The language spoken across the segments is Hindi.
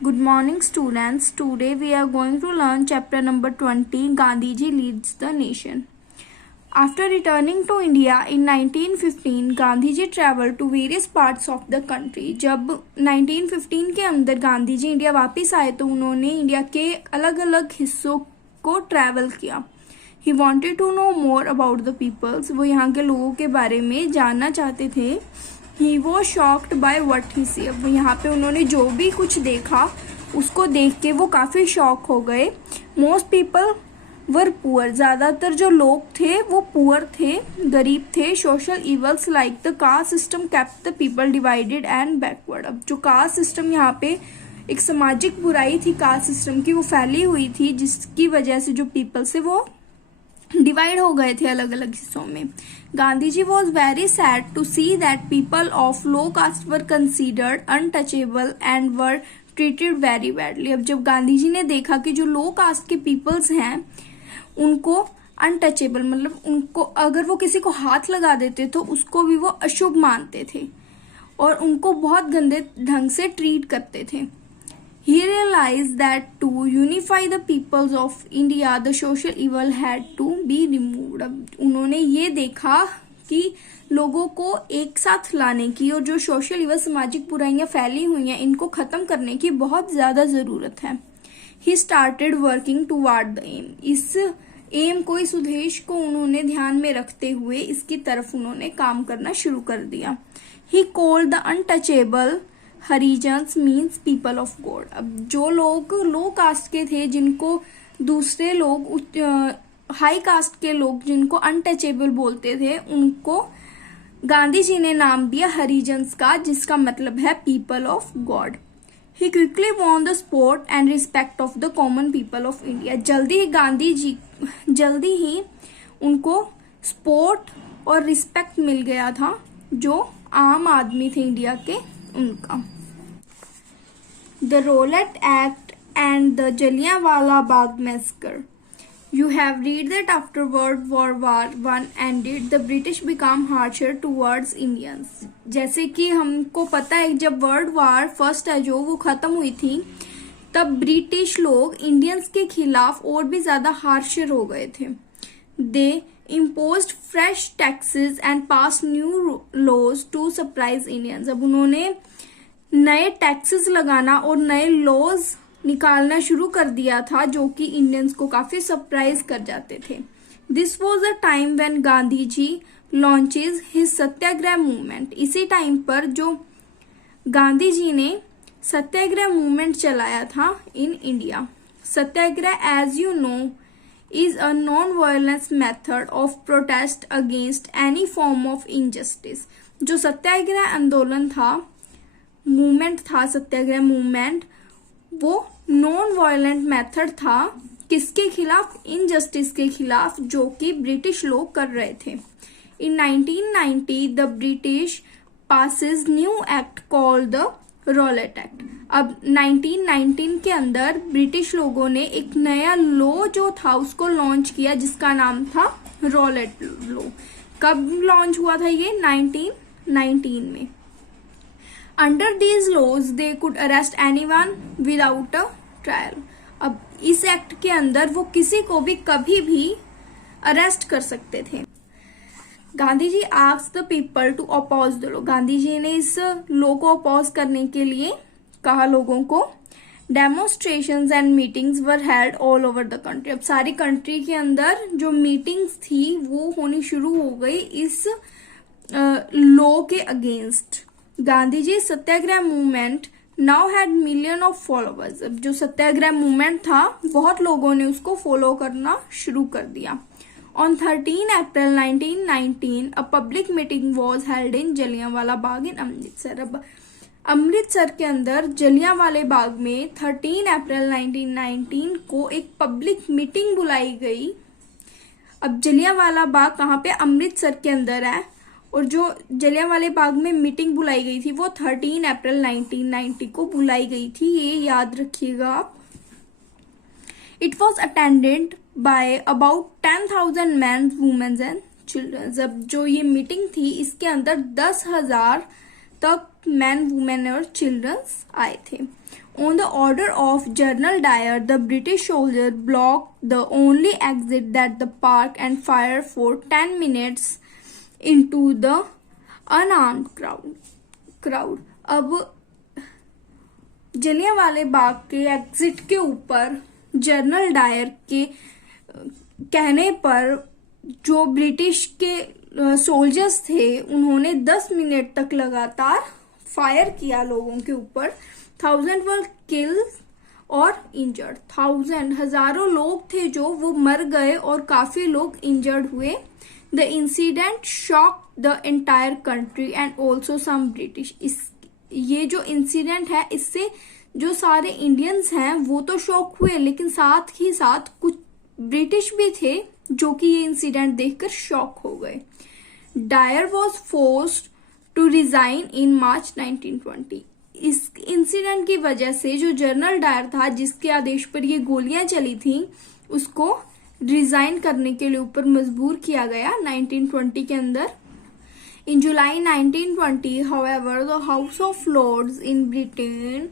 Good morning, students. Today we are going to learn chapter number 20, Gandhiji leads the nation. After returning to India in 1915, Gandhiji traveled to various parts of the country. जब 1915 के अंदर गांधी जी इंडिया वापस आए तो उन्होंने इंडिया के अलग अलग हिस्सों को ट्रैवल किया. He wanted to know more about the peoples. वो यहाँ के लोगों के बारे में जानना चाहते थे. He was shocked by what he saw. अब यहाँ पे उन्होंने जो भी कुछ देखा उसको देख के वो काफ़ी शॉक हो गए. Most people were poor. ज़्यादातर जो लोग थे वो पुअर थे, गरीब थे. Social evils like the caste system kept the people divided and backward. अब जो कास्ट सिस्टम यहाँ पे एक सामाजिक बुराई थी कास्ट सिस्टम की, वो फैली हुई थी जिसकी वजह से जो पीपल से वो डिवाइड हो गए थे अलग अलग हिस्सों में. Gandhi ji was very sad to see that people of low caste were considered untouchable and were treated very badly. अब जब गांधी जी ने देखा कि जो लो कास्ट के पीपल्स हैं उनको अनटचेबल, मतलब उनको अगर वो किसी को हाथ लगा देते तो उसको भी वो अशुभ मानते थे और उनको बहुत गंदे ढंग से ट्रीट करते थे. He realized that to unify the peoples of India, the social evil had to be removed. अब उन्होंने ये देखा कि लोगों को एक साथ लाने की और जो सोशल इवल सामाजिक बुराइयां फैली हुई हैं इनको खत्म करने की बहुत ज्यादा जरूरत है. He started working toward the aim. इस एम को, इस उद्देश्य को उन्होंने ध्यान में रखते हुए इसकी तरफ उन्होंने काम करना शुरू कर दिया. He called the untouchable Harijans means people of God. अब जो लोग लो कास्ट के थे, जिनको दूसरे लोग हाई कास्ट के लोग जिनको अनटचेबल बोलते थे, उनको गांधी जी ने नाम दिया हरिजन्स का, जिसका मतलब है people of God. He quickly won the support and respect of the common people of India. जल्दी ही उनको सपोर्ट और रिस्पेक्ट मिल गया था जो आम आदमी थे इंडिया के उनका. The Rowlatt Act and the Jallianwala Bagh Massacre. You have read that after World War I ended, the British became harsher towards Indians. जैसे कि हमको पता है जब वर्ल्ड वार फर्स्ट है जो वो खत्म हुई थी तब ब्रिटिश लोग इंडियंस के खिलाफ और भी ज्यादा हार्शर हो गए थे. They imposed fresh taxes and passed new laws to surprise Indians. अब उन्होंने नए टैक्सेस लगाना और नए लॉज निकालना शुरू कर दिया था जो कि इंडियंस को काफी सरप्राइज कर जाते थे. This was a time when Gandhi ji launches his satyagraha movement. इसी टाइम पर जो गांधी जी ने सत्याग्रह मूवमेंट चलाया था in India. Satyagraha as you know is a non-violence method of protest against any form of injustice. जो सत्याग्रह आंदोलन था, मूवमेंट था, सत्याग्रह मूवमेंट, वो नॉन वायलेंट मेथड था किसके खिलाफ? इनजस्टिस के खिलाफ जो कि ब्रिटिश लोग कर रहे थे. इन 1990 the British passes new act called the Rowlatt act. अब 1919 के अंदर ब्रिटिश लोगों ने एक नया लॉ जो था उसको लॉन्च किया जिसका नाम था रॉलेट लॉ. कब लॉन्च हुआ था ये? 1919 में. Under these laws they could arrest anyone without a trial. अब इस एक्ट के अंदर वो किसी को भी कभी भी अरेस्ट कर सकते थे. Gandhi ji asked the people to oppose the law. Gandhi ji ने इस लॉ को अपोज करने के लिए कहा लोगों को. Demonstrations and meetings were held all over the country. अब सारी कंट्री के अंदर जो मीटिंग्स थी वो होनी शुरू हो गई इस लॉ के against. Gandhi ji satyagraha movement now had million of followers. अब जो सत्याग्रह मूवमेंट था बहुत लोगों ने उसको फॉलो करना शुरू कर दिया. On 13 April 1919, a public meeting was held in Jallianwala Bagh in Amritsar. अब अमृतसर के अंदर जलियांवाले बाग में 13 अप्रैल 1919 को एक पब्लिक मीटिंग बुलाई गई. अब जलियांवाला बाग कहाँ पे? अमृतसर के अंदर है और जो जलियांवाले बाग में मीटिंग बुलाई गई थी वो 13 अप्रैल 1990 को बुलाई गई थी. ये याद रखिएगा आप. It was attended by about 10,000 men, women and children. जब जो ये मीटिंग थी इसके अंदर 10,000 तक मैन, वुमेन और चिल्ड्रंस आए थे. On the order of General Dyer, the British soldier blocked the only exit that the park and fired for 10 minutes into the unarmed crowd. अब जलियांवाले बाग के एग्जिट के ऊपर जनरल डायर के कहने पर जो ब्रिटिश के सोल्जर्स थे उन्होंने 10 मिनट तक लगातार फायर किया लोगों के ऊपर. 1000 वर किल्ड और इंजर्ड. हजारों लोग थे जो वो मर गए और काफी लोग इंजर्ड हुए. The incident shock the entire country and also some British. ये जो इंसिडेंट है इससे जो सारे इंडियंस हैं वो तो शॉक हुए, लेकिन साथ ही साथ कुछ ब्रिटिश भी थे जो कि ये इंसिडेंट देखकर शॉक हो गए. Dyer was forced to resign in March 1920. इस इंसिडेंट की वजह से जो जनरल डायर था जिसके आदेश पर ये गोलियां चली थी उसको रिजाइन करने के लिए ऊपर मजबूर किया गया 1920 के अंदर. In July 1920, however, the House of Lords in Britain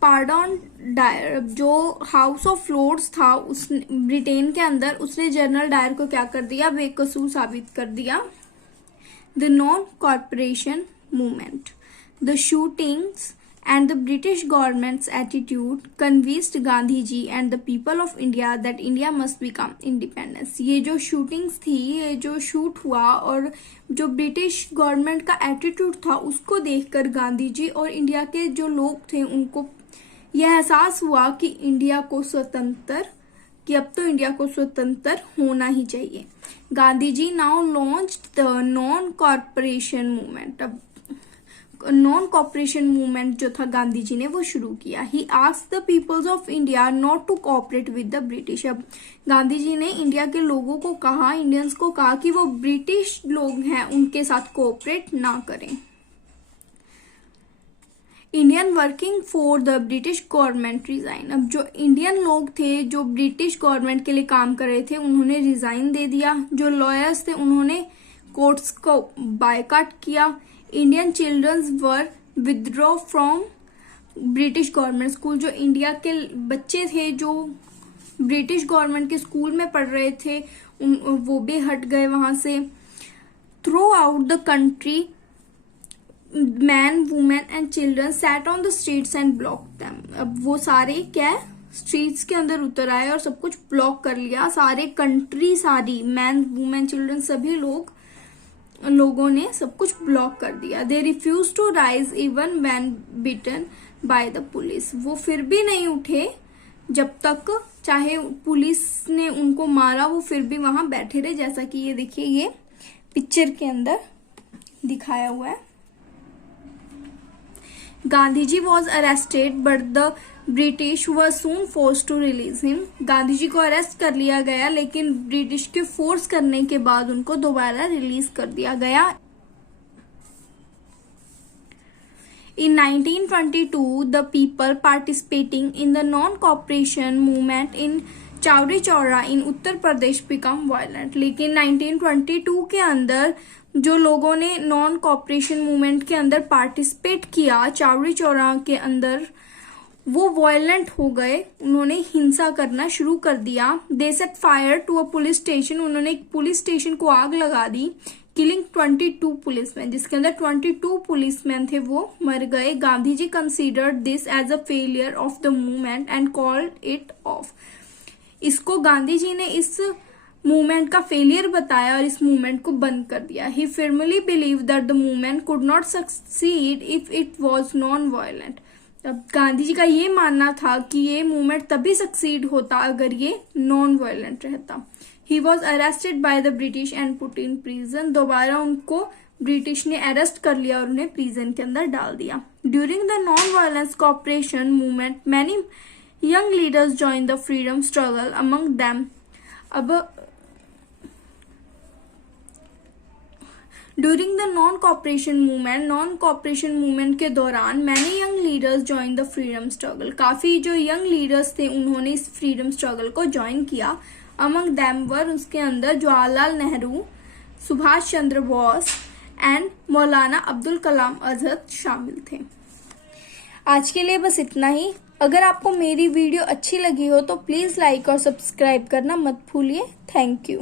pardoned Dyer. जो हाउस ऑफ लॉर्ड्स था उस ब्रिटेन के अंदर उसने जनरल डायर को क्या कर दिया, बेकसूर साबित कर दिया. The non-cooperation movement, the shootings and the British government's attitude convinced Gandhi ji and the people of India that India must become independence. ये जो शूटिंग्स थी, ये जो शूट हुआ और जो ब्रिटिश गवर्नमेंट का एटीट्यूड था उसको देखकर गांधी जी और इंडिया के जो लोग थे उनको यह एहसास हुआ कि अब तो इंडिया को स्वतंत्र होना ही चाहिए. Gandhi ji now launched the non corporation movement. अब नॉन कॉपरेशन मूवमेंट जो था गांधी जी ने वो शुरू किया. He asked the peoples of India not to cooperate with the British. अब गांधी जी ने इंडिया के लोगों को कहा, इंडियंस को कहा कि वो ब्रिटिश लोग हैं उनके साथ कोऑपरेट ना करें. Indian working for the British government resign. अब जो इंडियन लोग थे जो ब्रिटिश गवर्नमेंट के लिए काम कर रहे थे उन्होंने रिजाइन दे दिया. जो लॉयर्स थे उन्होंने कोर्ट्स को बायकॉट किया. Indian childrens were withdraw from British government school. जो इंडिया के बच्चे थे जो ब्रिटिश गवर्नमेंट के स्कूल में पढ़ रहे थे वो भी हट गए वहां से. Through out the country man women and children sat on the streets and block them. अब वो सारे क्या स्ट्रीट्स के अंदर उतर आए और सब कुछ ब्लॉक कर लिया. सारे कंट्री, सारी मैन वुमेन चिल्ड्रन सभी लोगों ने सब कुछ ब्लॉक कर दिया. They refuse to rise even when beaten by the police. वो फिर भी नहीं उठे जब तक चाहे पुलिस ने उनको मारा वो फिर भी वहां बैठे रहे. जैसा कि ये देखिए ये पिक्चर के अंदर दिखाया हुआ है. Gandhi ji was arrested but the British were soon force to release him. Gandhi ji को अरेस्ट कर लिया गया लेकिन ब्रिटिश के फोर्स करने के बाद उनको दोबारा रिलीज कर दिया गया. In 1922, the people participating in the non-cooperation movement in Chauri Chaura in Uttar Pradesh become violent. लेकिन 1922 के अंदर जो लोगों ने नॉन कॉपरेशन मूवमेंट के अंदर पार्टिसिपेट किया चौरी चौरा के अंदर वो वायलेंट हो गए. उन्होंने हिंसा करना शुरू कर दिया. They set fire to a police station. उन्होंने एक पुलिस स्टेशन को आग लगा दी. किलिंग 22 पुलिसमैन, जिसके अंदर 22 पुलिसमैन थे वो मर गए. Gandhi ji considered this as a failure of the movement and called it off. इसको गांधी जी ने इस मूवमेंट का फेलियर बताया और इस मूवमेंट को बंद कर दिया. He firmly believe that the movement could not succeed if it was non violent. अब गांधी जी का ये मानना था कि ये मूवमेंट तभी सक्सीड होता अगर ये नॉन वायलेंट रहता. He was arrested by the British and put in prison. दोबारा उनको ब्रिटिश ने अरेस्ट कर लिया और उन्हें प्रिजन के अंदर डाल दिया. During the non violence cooperation movement many young leaders join the freedom struggle among them. अब during the non cooperation movement के दौरान many young leaders join the freedom struggle. काफी जो यंग लीडर्स थे उन्होंने इस फ्रीडम स्ट्रगल को ज्वाइन किया. अमंग दैम वर उसके अंदर जवाहरलाल नेहरू, सुभाष चंद्र बोस एंड मौलाना अब्दुल कलाम आजाद शामिल थे. आज के लिए बस इतना ही. अगर आपको मेरी वीडियो अच्छी लगी हो तो प्लीज़ लाइक और सब्सक्राइब करना मत भूलिए। Thank you.